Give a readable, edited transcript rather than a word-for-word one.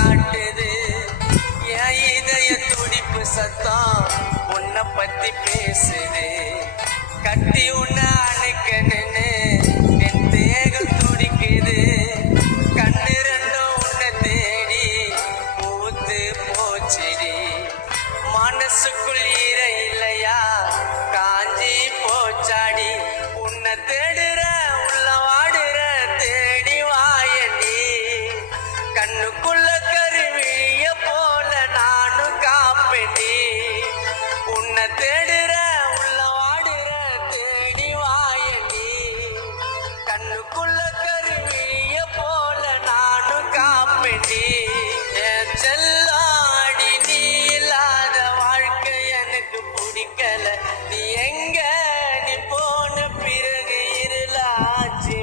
காட்டுது என் இதய துடிப்பு சத்தம் உன்னை பத்தி பேசுது கட்டி உன்னை அணைக்கணுன்னு என் தேகம் துடிக்குது கண்ணு ரெண்டும் உன்னை தேடி பூத்து போச்சிடி மனசுக்குள் ஈர இல்லையா காஞ்சி போச்சாடி உன்னை தேடுற உள்ள வாடுற தேடி வாயடி கண்ணுக்குள்ள கருவிழிய போல நானும் காப்பேடி உன்னை தேடுற உள்ள வாடுற தேடி வாயடி கண்ணுக்குள்ள கருவிழிய போல நானும் காப்பேடி என் செல்லாடி நீ இல்லாத வாழ்க்கை எனக்கு பிடிக்கல நீ எங்க நீ போன பிறகு இருளாச்சு